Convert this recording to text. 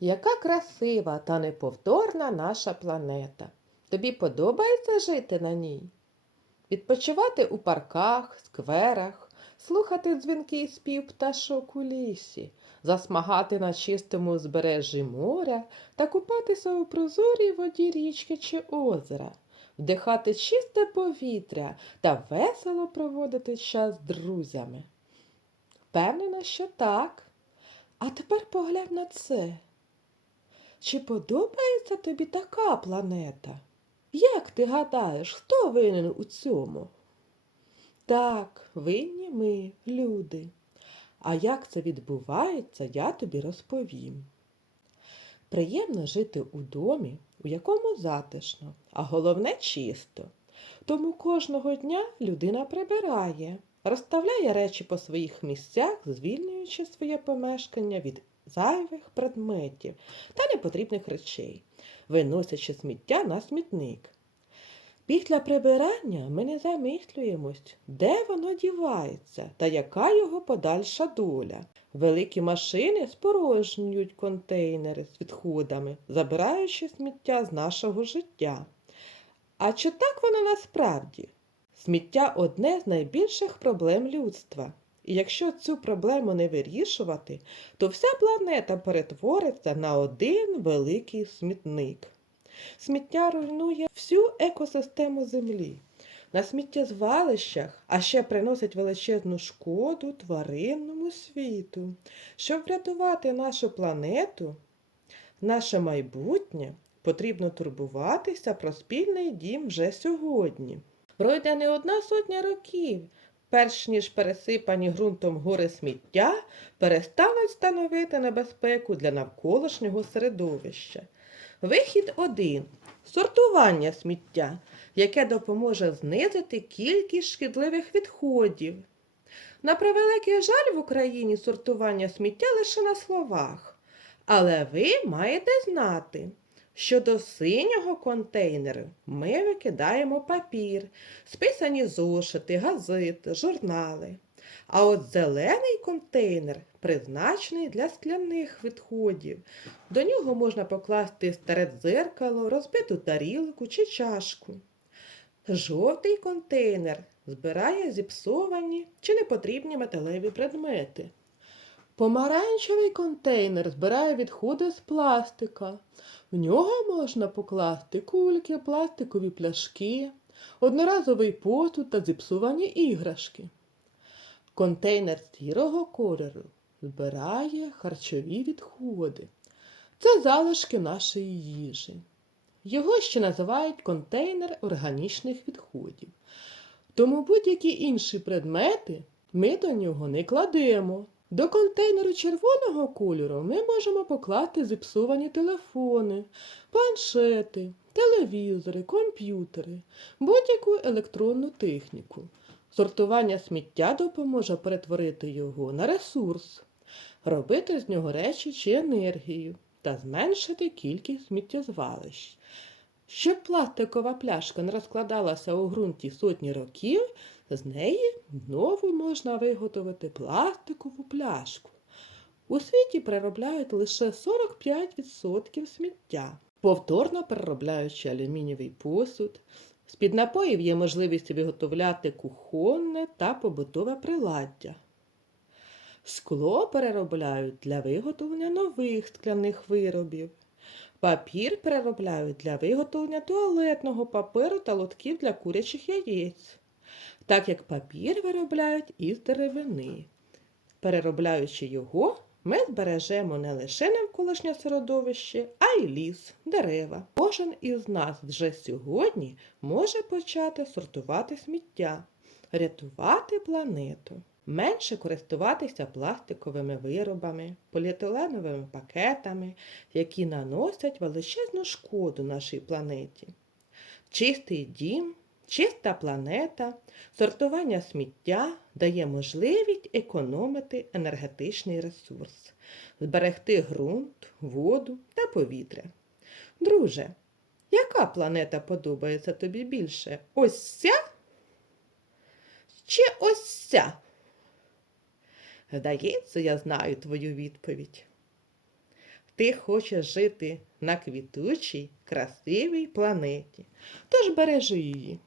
Яка красива та неповторна наша планета. Тобі подобається жити на ній? Відпочивати у парках, скверах, слухати дзвінкий спів пташок у лісі, засмагати на чистому узбережжі моря та купатися у прозорій воді річки чи озера, вдихати чисте повітря та весело проводити час з друзями. Впевнена, що так. А тепер поглянь на це. Чи подобається тобі така планета? Як ти гадаєш, хто винен у цьому? Так, винні ми, люди. А як це відбувається, я тобі розповім. Приємно жити у домі, у якому затишно, а головне чисто. Тому кожного дня людина прибирає, розставляє речі по своїх місцях, звільнюючи своє помешкання від зайвих предметів та непотрібних речей, виносячи сміття на смітник. Після прибирання ми не замислюємось, де воно дівається та яка його подальша доля. Великі машини спорожнюють контейнери з відходами, забираючи сміття з нашого життя. А чи так воно насправді? Сміття одне з найбільших проблем людства. І якщо цю проблему не вирішувати, то вся планета перетвориться на один великий смітник. Сміття руйнує всю екосистему Землі. На сміттєзвалищах, а ще приносить величезну шкоду тваринному світу. Щоб врятувати нашу планету, наше майбутнє, потрібно турбуватися про спільний дім вже сьогодні. Пройде не одна сотня років, перш ніж пересипані ґрунтом гори сміття перестануть становити небезпеку для навколишнього середовища. Вихід один сортування сміття, яке допоможе знизити кількість шкідливих відходів. На превеликий жаль в Україні сортування сміття лише на словах. Але ви маєте знати, що до синього контейнеру ми викидаємо папір, списані зошити, газети, журнали. А от зелений контейнер призначений для скляних відходів. До нього можна покласти старе дзеркало, розбиту тарілку чи чашку. Жовтий контейнер збирає зіпсовані чи непотрібні металеві предмети. Помаранчевий контейнер збирає відходи з пластика. В нього можна покласти кульки, пластикові пляшки, одноразовий посуд та зіпсовані іграшки. Контейнер сірого кольору збирає харчові відходи. Це залишки нашої їжі. Його ще називають контейнер органічних відходів. Тому будь-які інші предмети ми до нього не кладемо. До контейнеру червоного кольору ми можемо покласти зіпсовані телефони, планшети, телевізори, комп'ютери, будь-яку електронну техніку. Сортування сміття допоможе перетворити його на ресурс, робити з нього речі чи енергію та зменшити кількість сміттєзвалищ. Щоб пластикова пляшка не розкладалася у ґрунті сотні років, з неї знову можна виготовити пластикову пляшку. У світі переробляють лише 45% сміття, повторно переробляючи алюмінієвий посуд. З-під напоїв є можливість виготовляти кухонне та побутове приладдя. Скло переробляють для виготовлення нових скляних виробів. Папір переробляють для виготовлення туалетного паперу та лотків для курячих яєць, так як папір виробляють із деревини. Переробляючи його, ми збережемо не лише навколишнє середовище, а й ліс, дерева. Кожен із нас вже сьогодні може почати сортувати сміття, рятувати планету, менше користуватися пластиковими виробами, поліетиленовими пакетами, які наносять величезну шкоду нашій планеті. Чистий дім Чиста планета, сортування сміття дає можливість економити енергетичний ресурс, зберегти ґрунт, воду та повітря. Друже, яка планета подобається тобі більше? Ось ця? Чи ось ця? Здається, я знаю твою відповідь. Ти хочеш жити на квітучій, красивій планеті. Тож бережи її,